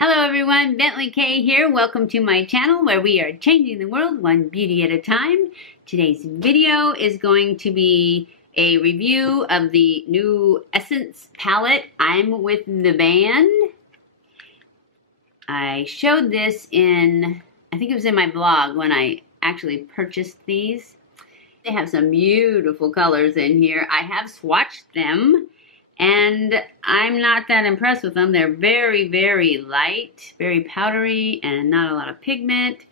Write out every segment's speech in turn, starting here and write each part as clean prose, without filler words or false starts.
Hello everyone, BentlyK here. Welcome to my channel where we are changing the world one beauty at a time. Today's video is going to be a review of the new Essence palette, I'm with the Band. I showed this in, I think it was in my blog when I actually purchased these. They have some beautiful colors in here. I have swatched them. And I'm not that impressed with them. They're very, very light, very powdery, and not a lot of pigment.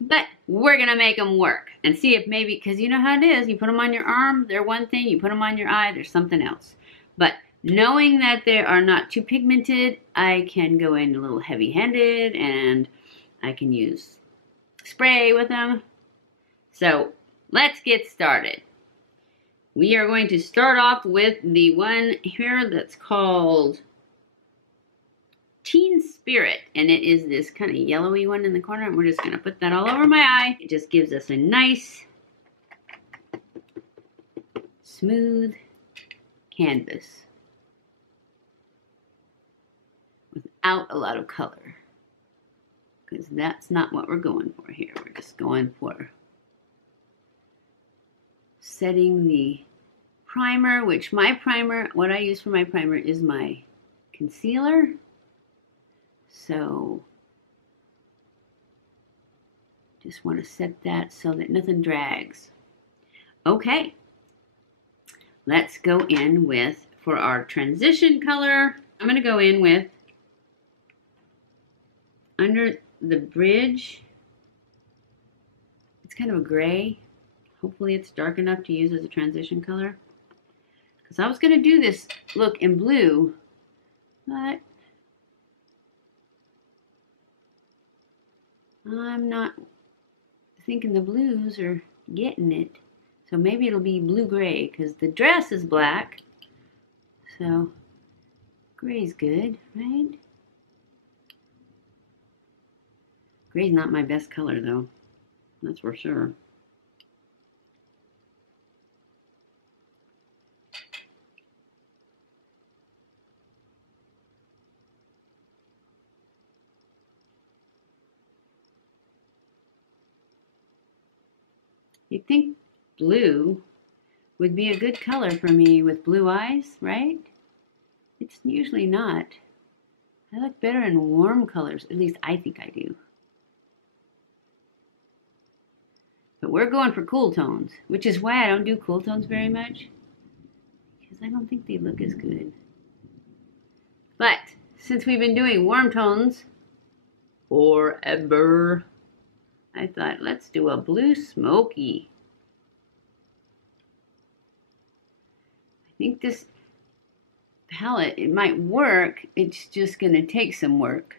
But we're going to make them work and see if maybe, because you know how it is, you put them on your arm, they're one thing. You put them on your eye, they're something else. But knowing that they are not too pigmented, I can go in a little heavy-handed, and I can use spray with them. So let's get started. We are going to start off with the one here that's called Teen Spirit, and it is this kind of yellowy one in the corner, and we're just going to put that all over my eye. It just gives us a nice, smooth canvas without a lot of color, because that's not what we're going for here. We're just going for setting the primer, which my primer, what I use for my primer is my concealer. So just want to set that so that nothing drags. Okay, let's go in with, for our transition color, I'm going to go in with under the bridge. It's kind of a gray. Hopefully it's dark enough to use as a transition color. Because I was going to do this look in blue, but I'm not thinking the blues are getting it. So maybe it'll be blue-gray, because the dress is black. So gray's good, right? Gray's not my best color though, that's for sure. You'd think blue would be a good color for me with blue eyes, right? It's usually not. I look better in warm colors, at least I think I do. But we're going for cool tones, which is why I don't do cool tones very much, because I don't think they look as good. But since we've been doing warm tones forever, I thought, let's do a blue smoky. I think this palette, it might work. It's just going to take some work.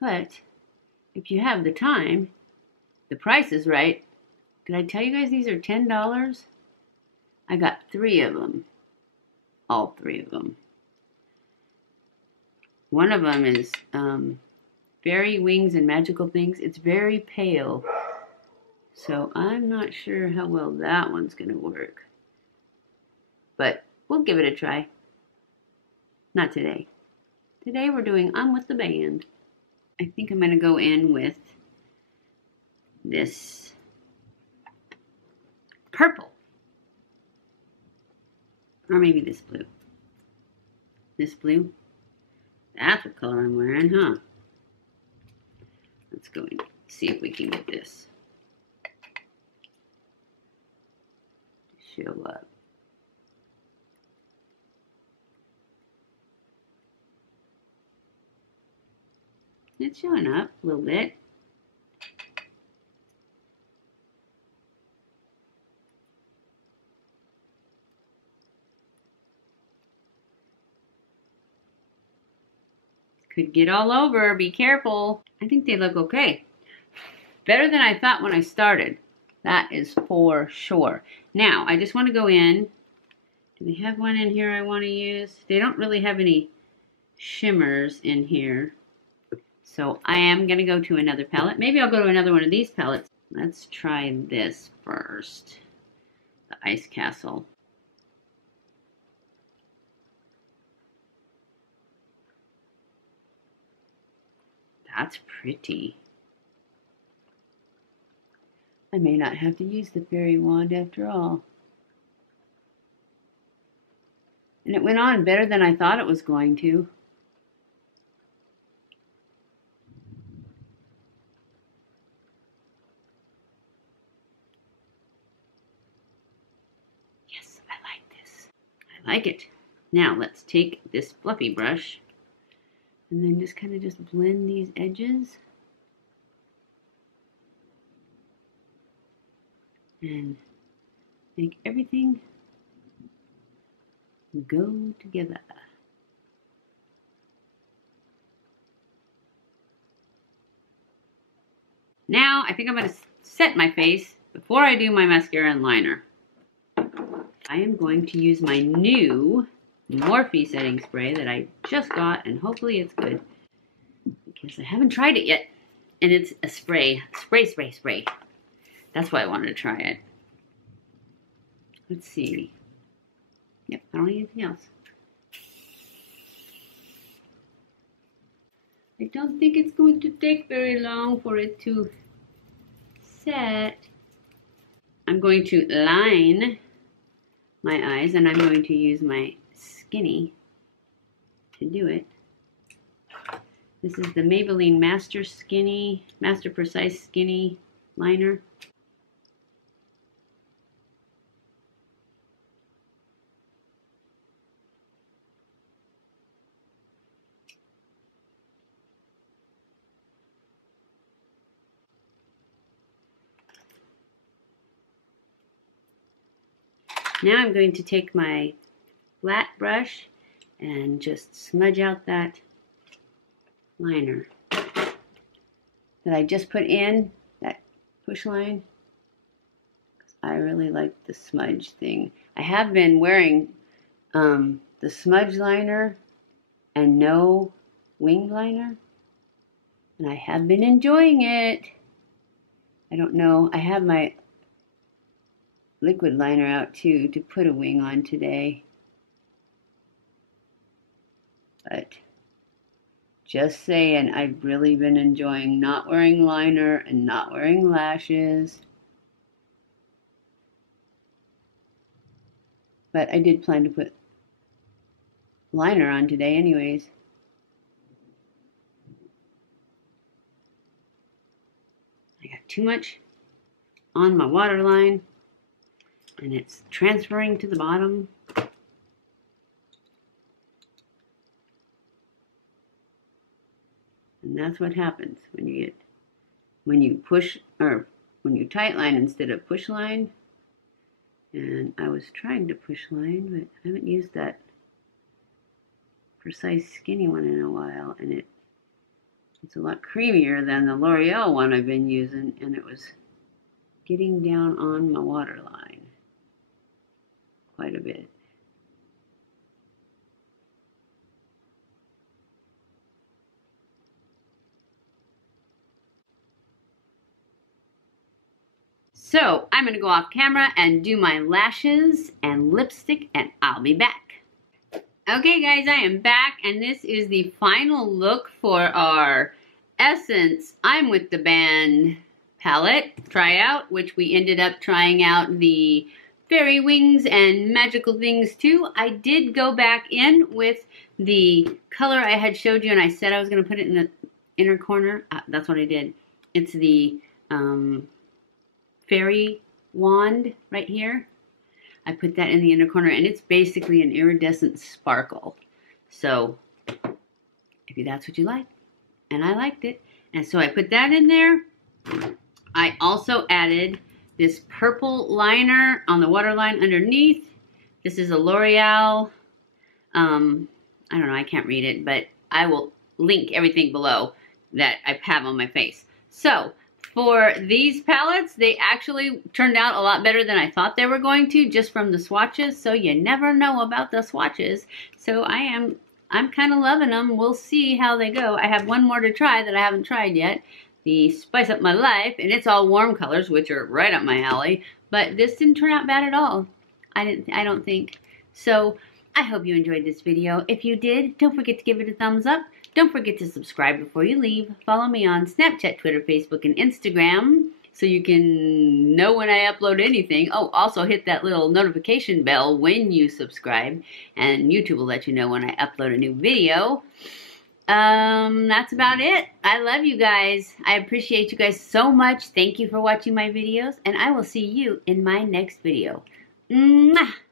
But if you have the time, the price is right. Did I tell you guys these are $10? I got 3 of them. All 3 of them. One of them is Fairy Wings and Magical Things. It's very pale. So I'm not sure how well that one's going to work. But we'll give it a try. Not today. Today we're doing I'm with the Band. I think I'm going to go in with this purple, or maybe this blue. This blue, that's what color I'm wearing, huh? Let's go and see if we can get this to show up. It's showing up a little bit. Could get all over, be careful. I think they look okay. Better than I thought when I started. That is for sure. Now, I just want to go in. Do they have one in here I want to use? They don't really have any shimmers in here. So I am going to go to another palette. Maybe I'll go to another one of these palettes. Let's try this first. The Ice Castle. That's pretty. I may not have to use the fairy wand after all. And it went on better than I thought it was going to. Yes, I like this. I like it. Now let's take this fluffy brush and then just kind of just blend these edges. And make everything go together. Now I think I'm going to set my face before I do my mascara and liner. I am going to use my new Morphe setting spray that I just got, and hopefully it's good because I haven't tried it yet. And it's a spray. Spray. That's why I wanted to try it. Let's see. Yep, I don't need anything else. I don't think it's going to take very long for it to set. I'm going to line my eyes, and I'm going to use my Skinny to do it. This is the Maybelline Master Precise Skinny Liner. Now I'm going to take my flat brush and just smudge out that liner that I just put in, that push line. I really like the smudge thing. I have been wearing the smudge liner and no wing liner, and I have been enjoying it. I don't know, I have my liquid liner out too to put a wing on today. But just saying, I've really been enjoying not wearing liner and not wearing lashes. But I did plan to put liner on today anyways. I got too much on my waterline, and it's transferring to the bottom. And that's what happens when you push, or when you tight line instead of push line. And I was trying to push line, but I haven't used that Precise Skinny one in a while, and it's a lot creamier than the L'Oreal one I've been using, and it was getting down on my waterline quite a bit. So I'm going to go off camera and do my lashes and lipstick, and I'll be back. Okay guys, I am back, and this is the final look for our Essence I'm With The Band palette tryout, which we ended up trying out the fairy wings and magical things too. I did go back in with the color I had showed you, and I said I was going to put it in the inner corner. That's what I did. It's the fairy wand right here. I put that in the inner corner, and it's basically an iridescent sparkle. So maybe that's what you like, and I liked it. And so I put that in there. I also added this purple liner on the waterline underneath. This is a L'Oreal. I don't know, I can't read it, but I will link everything below that I have on my face. So for these palettes, they actually turned out a lot better than I thought they were going to, just from the swatches. So you never know about the swatches. So I am I'm kind of loving them. We'll see how they go. I have one more to try that I haven't tried yet. The Spice Up My Life, and it's all warm colors, which are right up my alley. But this didn't turn out bad at all. I don't think. So I hope you enjoyed this video. If you did, don't forget to give it a thumbs up. Don't forget to subscribe before you leave. Follow me on Snapchat, Twitter, Facebook, and Instagram so you can know when I upload anything. Oh, also hit that little notification bell when you subscribe, and YouTube will let you know when I upload a new video. That's about it. I love you guys. I appreciate you guys so much. Thank you for watching my videos, and I will see you in my next video. Mwah!